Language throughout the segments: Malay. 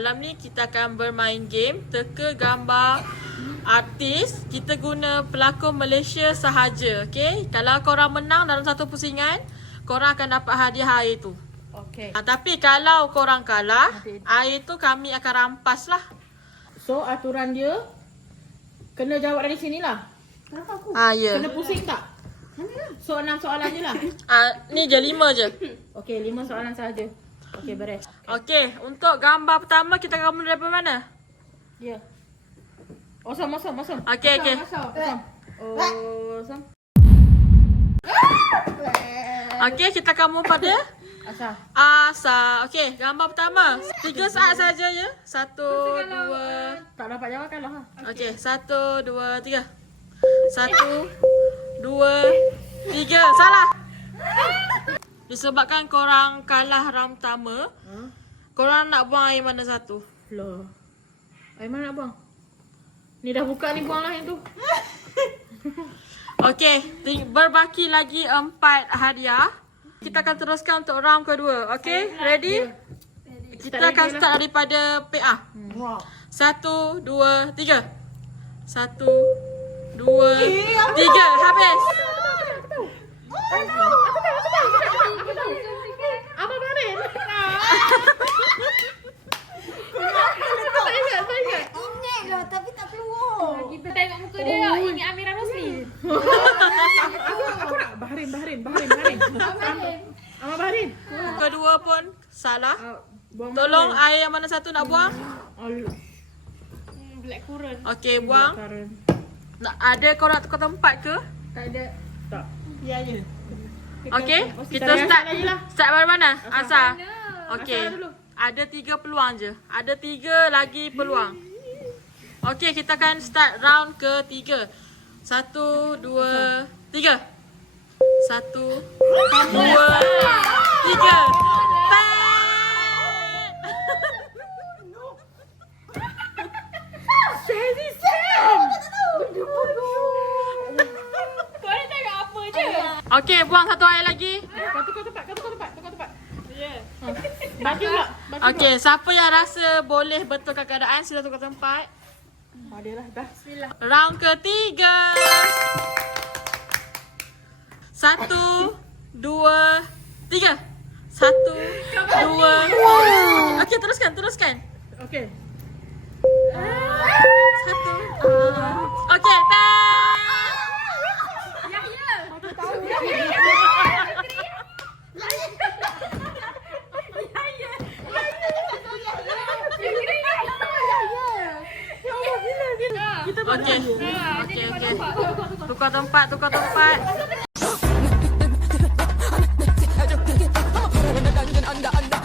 malam ni kita akan bermain game teka gambar artis. Kita guna pelakon Malaysia sahaja. Okay, kalau korang menang dalam satu pusingan, korang akan dapat hadiah air tu. Okay. Tapi kalau korang kalah, air tu kami akan rampas lah. So aturan dia kena jawab dari sini lah. Ya. Kena pusing tak? So 6 soalan je lah. Ni je 5 je. Okay, 5 soalan sahaja. Okay, beres. Okay, untuk gambar pertama kita akan mula daripada mana? Ya. Osam. Okay. Osam. Okay, kita akan mula pada Asal. Asa. Okay, gambar pertama 3 saat saja ya. 1, 2. Tak dapat jawab kan lah. Okay, 1, 2, 3. 1, 2, 3. Salah. Disebabkan korang kalah round pertama, korang nak buang air mana satu? Loh. Air mana nak buang? Ni dah buka ni, buang lah yang tu. Okay, berbaki lagi 4 hadiah. Kita akan teruskan untuk round kedua. Okay, ready? Kita akan start daripada PA. 1, 2, 3. 1, 2, 3. Habis. Apa Barin? Ingat lah tapi tak keluar. Kita tengok muka dia, ini Amira Rosli. Aku nak Barin. Ama Barin. Kedua pun salah. Buang Tolong air yang mana satu nak buang? Black currant. Okay, buang. Ada kau nak tukar tempat ke? Tak ada. Tak. Ya je. Okay, kita start dari mana? Asa. Okay, ada 3 peluang je. Ada 3 lagi peluang. Okay, kita akan start round ketiga. 1, 2, 3. 1, 2, 3. Okay, buang satu air lagi. Tukar tempat. Bagi pula. Okay, siapa yang rasa boleh betulkan keadaan, sila tukar tempat. Dia lah dah. Bismillah. Round ketiga. 1, 2, 3. 1, 2. Okay, teruskan. Okay. 1. Okay, Okay. Tukar tempat.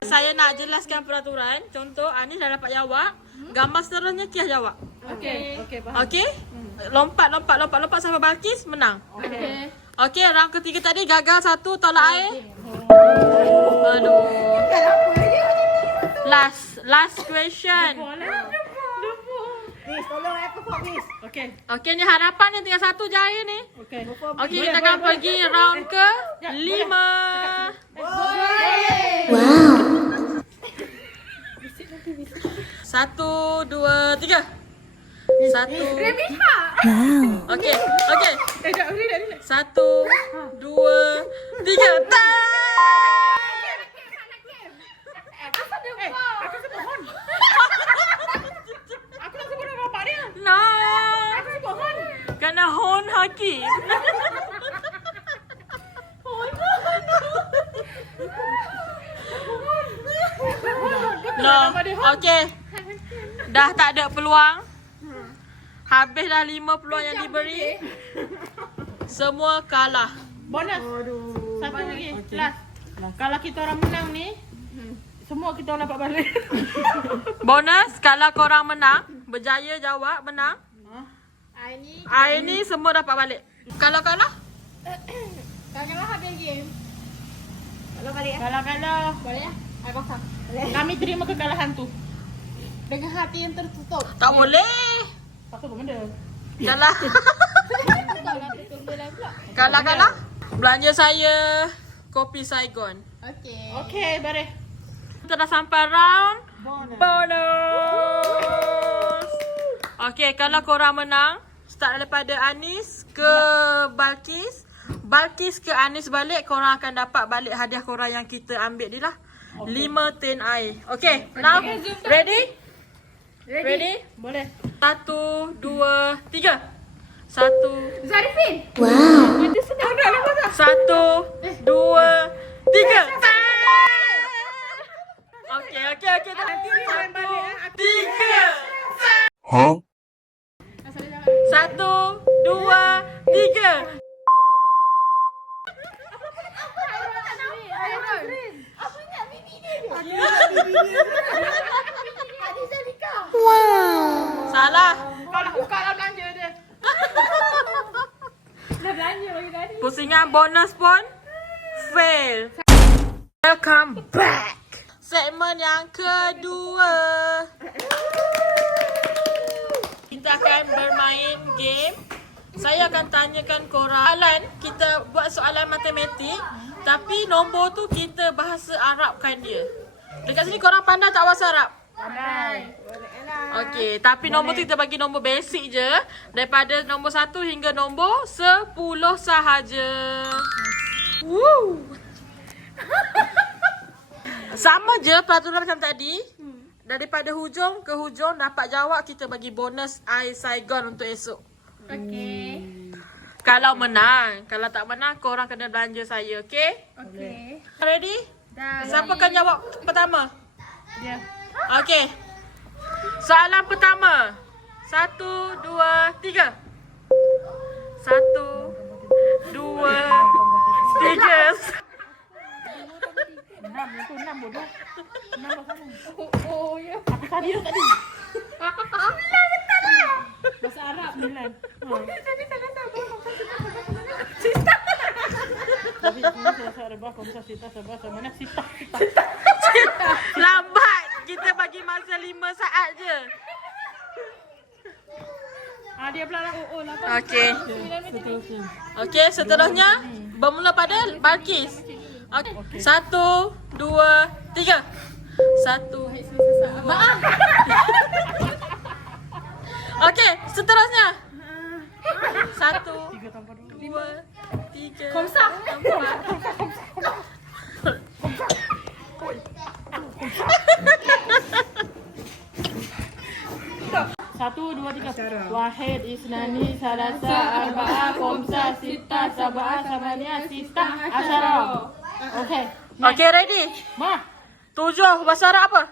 Saya nak jelaskan peraturan. Contoh, Anis dah dapat jawab. Gambar seterusnya Kiah jawab. Okay, faham. Okay? Lompat sampai Balkis menang. Okay. Okay, round ketiga tadi gagal 1, tolak air. Aduh. Last question. Miss, tolong aku Pak Miss. Okay. Okay, ni harapan ni tinggal 1 je air ni. Okay. Okay, kita akan pergi round ke 5. Wow. 1, 2, 3. 1. Wow. Okay. Dah. 1, 2, 3. Aku sebut hon. Aku nak sebut nama bapak dia. No. Aku sebut hon. Kena Hon Hakim. No. Okay. Dah tak ada peluang. Habis dah 5 peluang yang diberi. Semua kalah. Bonus. Satu lagi. Last. Kalau kita orang menang ni, semua kita orang dapat balik. Bonus kalau korang menang, berjaya jawab menang. Air ni semua dapat balik. Kalau kalah? Kalau habis game. Tolong balik ya. Kalau Boleh ya? Air kosong. kami terima kekalahan tu. Dengan hati yang tertutup. Tak boleh. Apa benda? Kalah. Kalah. Belanja saya kopi Saigon. Okey. Okey, baik. Kita dah sampai round bonus. Okay, kalau korang menang, start daripada Anis ke Balkis. Balkis ke Anis balik, korang akan dapat balik hadiah korang yang kita ambil ni lah. 5 tin air. Okay, now ready? Ready? Boleh. 1, 2, 3. 1, Zarifin. 1, 2, 3. Okay. Nanti jangan balik, 3. 1, 2, 3. Salah. Kalau belanja dia. Dah belanja bagi tadi. Pusingan bonus pun fail. Welcome back. Segmen yang kedua. Kita akan bermain game. Saya akan tanyakan korang. Soalan, kita buat soalan matematik. Tapi nombor tu kita bahasa Arabkan dia. Dekat sini korang pandai tak bahasa Arab? Pandai. Okey, tapi nombor tu kita bagi nombor basic je. Daripada nombor 1 hingga nombor 10 sahaja. Woo. Sama je peraturan macam tadi. Daripada hujung ke hujung dapat jawab, kita bagi bonus air Saigon untuk esok. Okey. Kalau menang. Kalau tak menang, korang kena belanja saya, okey? Okey. Ready? Dah. Siapa akan jawab pertama? Dia. Okey. Soalan pertama. 1, 2, 3. 1, 2, 3. 6 itu 6 bodoh. 6 sana. Oh ya. Apa tadi tu tadi? Bahasa Arab 9. Tapi saya ada bahasa sita bahasa mana sita. Lambat. Kita bagi masa 5 saat je. Dia pula lah. Okey. Seterusnya. Okey, seterusnya bermula pada Balkis. Okey. 1, 2, 3. 1. Maaf. Okey, seterusnya. 1, 2, 3. Komsak. 1, 2, 3. Wahid, Isnani, Salasa, Arba'ah, Khamsah, Sittah, Sab'ah, Samaniyah, Sittah, Asyarah. Okey. Okey, ready? Ma. 7 bahasa Arab apa?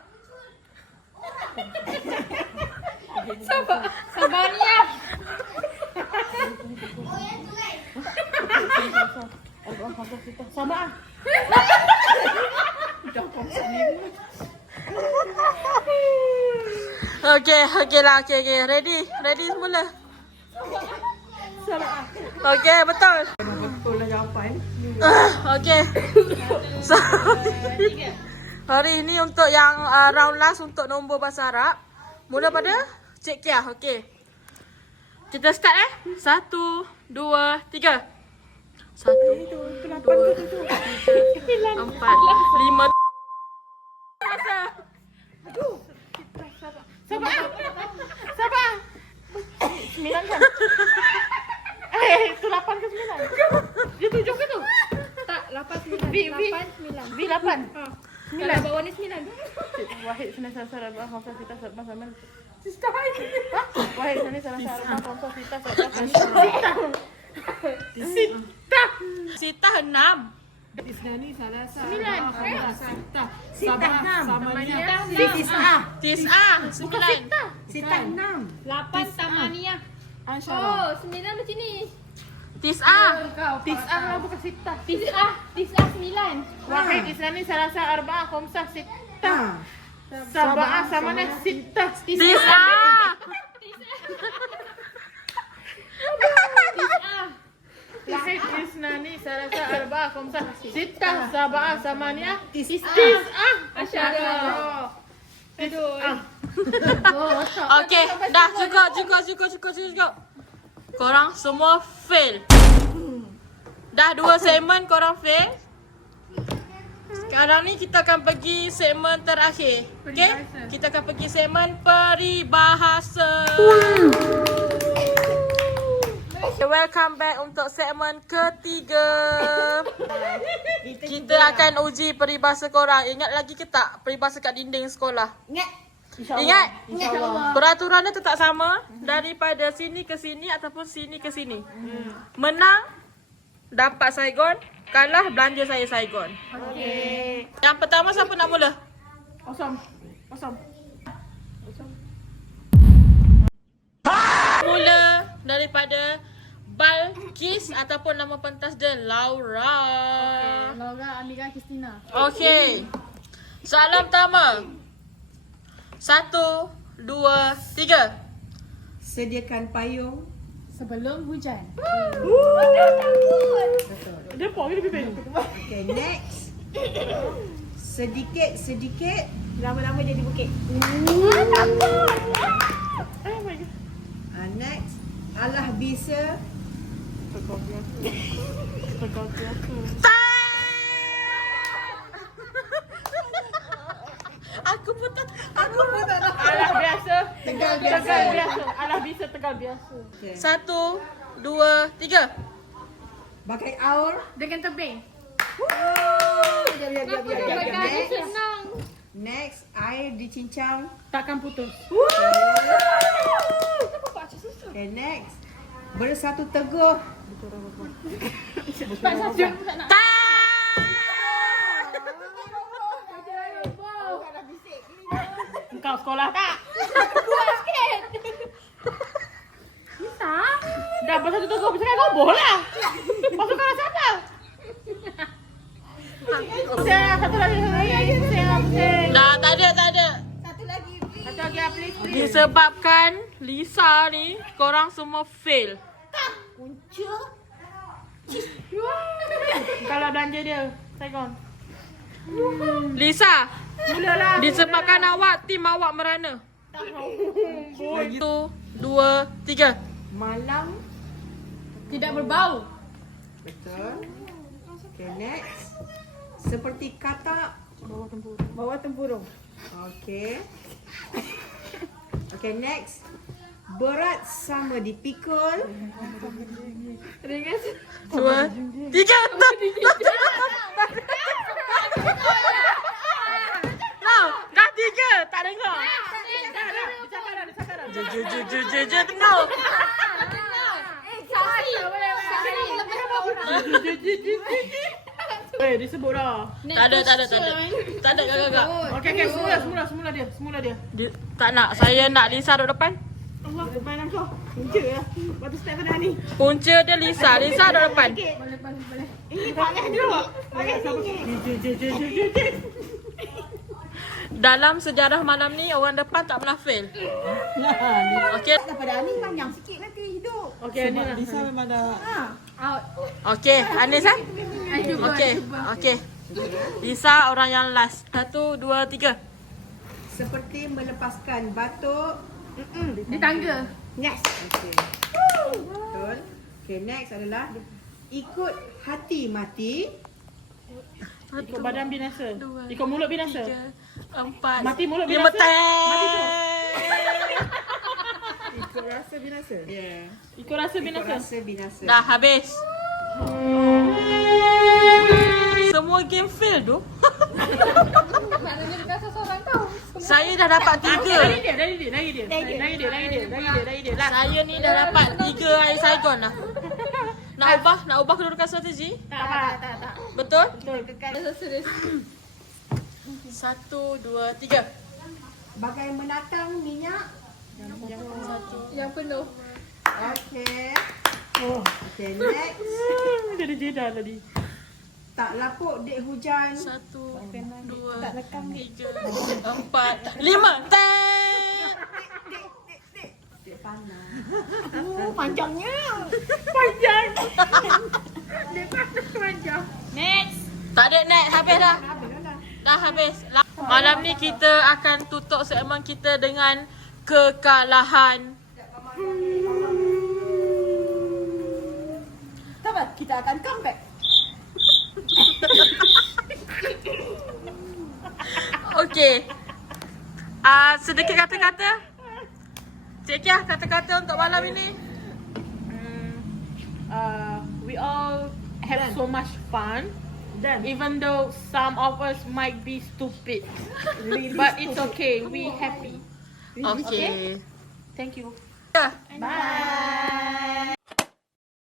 Sabania. Sab'ah. Okey lah. Ready semula. Okey, betul. Betul lah jawapan. Okey. So, hari ini untuk yang round last untuk nombor bahasa Arab. Mula pada Cik Kia. Okey. Kita start 1, 2, 3. 1, 2, 3, 4, 5. Sabah. 9 kan? Itu 8 ke 9? Dia 7 ke tu? Tak, 8 9. V 8. 9. Kalau bawah ni 9. Wahid, Isnani, Salasa, Arba'ah, Khamsah, Sittah, Sab'ah, Samaniyah. Wahid, Isnani, Salasa, Arba'ah, Khamsah, Sittah, Sab'ah, Samaniyah. Sitah 6. Isnani, Salasa, 9. Sittah, Sittah 6. Samaniyah, Tis'ah 9. Sittah 6. 8 Tamaniyah. Asyarah. Oh, 9 macam ni. Tis'ah. Tis'ah lah bukan Sittah. Tis'ah 9. Wahid, Isnani, Salasa, Arba'ah, Khamsah, Sittah. Sab'ah, Samaniyah, Sittah. Tis'ah. Wahid, Isnani, Salasa, Arba'ah, Khamsah, Sittah, Sab'ah, Samaniyah, Tis'ah. Asyarah. Aduh. Okey, dah cukup. Korang semua fail. Dah 2 segmen korang fail. Sekarang ni kita akan pergi segmen terakhir. Okay? Kita akan pergi segmen peribahasa. Welcome back untuk segmen ketiga. Kita akan uji peribahasa korang. Ingat lagi ke tak peribahasa kat dinding sekolah? Ingat? Peraturannya tetap sama. Daripada sini ke sini ataupun sini ke sini. Menang dapat Saigon. Kalah belanja saya Saigon. Okay. Yang pertama siapa nak mula? Awesome. Mula daripada Balkis ataupun nama pentas dia Laura. Laura, Amira, Christina. Okey. Soalan pertama. 1, 2, 3. Sediakan payung. Sebelum hujan. Dia pun lebih baik. Okay, next. Sedikit-sedikit lama-lama jadi bukit. Oh my god. Next. Allah bisa. Aku pun tak nak. Alah biasa. Tegal Tegal biasa. biasa. Alah bisa tegal biasa. 1, 2, 3. Pakai aur. Dengan tebing. Biar. Next. Next. Senang. Next. Air dicincang. Takkan putus. Okay, next. Bersatu teguh. Kau sekolah tak? Dah bersatu teguh bisa kan roboh lah. Masuk kelas apa? Satu lagi. Dah, tak ada. Satu lagi please. Disebabkan Lisa ni, korang semua fail. Kalau belanja dia, Saigon. Lisa, Mulalah. disebabkan awak, tim awak merana. 1, 2, 3. Malam. Tidak berbau. Betul. Okay, next. Seperti katak. Bawah tempurung. Okay. Okay, next. Berat sama dipikul. 2, 3. Dah 3. Tak dengar. Je, no. Disebut dah. Tak ada. Tak ada gagak. Okey, semula dia. Tak nak. Saya nak Lisa duduk depan. Allah, mainan kau. Punca lah. Waktu step pada ni. Punca dia Lisa. Lisa duduk depan. Boleh. Ini pakai dulu. Pakai je. Dalam sejarah malam ni, orang depan tak pernah fail. Okey. Daripada Ani panjang sikit nanti hidup. Okey, ni lah. Lisa memang dah. Out. Okey, Anis kan? Cuba. Okey. Lisa orang yang last. 1, 2, 3. Seperti melepaskan batuk. Di tangga. Next. Okay. Betul. Okay, next adalah ikut hati mati. Ikut badan binasa. Ikut mulut binasa. 4. Mati mulut 5. binasa. Mati tu. Ikut rasa binasa. Yeah. Ikut rasa Ikut binasa. rasa binasa. Dah habis. Semua game fail tu. Maknanya bukan seseorang tau. Saya dah dapat 3. Lagi dia. Last. Saya ni dah dapat 3 air Saigon lah. Nak ubah kedudukan strategi? Tak. Betul? Serius. 1, 2, 3. Bagai menatang minyak. Yang penuh. Okay. Okay, next. Jadi jeda tadi. Tak lapuk dek hujan. 1, 2, 3, 4, 5. Dek panas. Panjangnya. Next. Tak ada next. Habis dah. Dah habis. Malam ni kita akan tutup segmen kita dengan kekalahan. Tak apa, kita akan comeback. Okay. Sedikit kata-kata. Cik Kia, kata-kata untuk malam ini. We all have so much fun. Even though some of us might be stupid. But it's okay. We happy. Okay. Thank you. Yeah. Bye.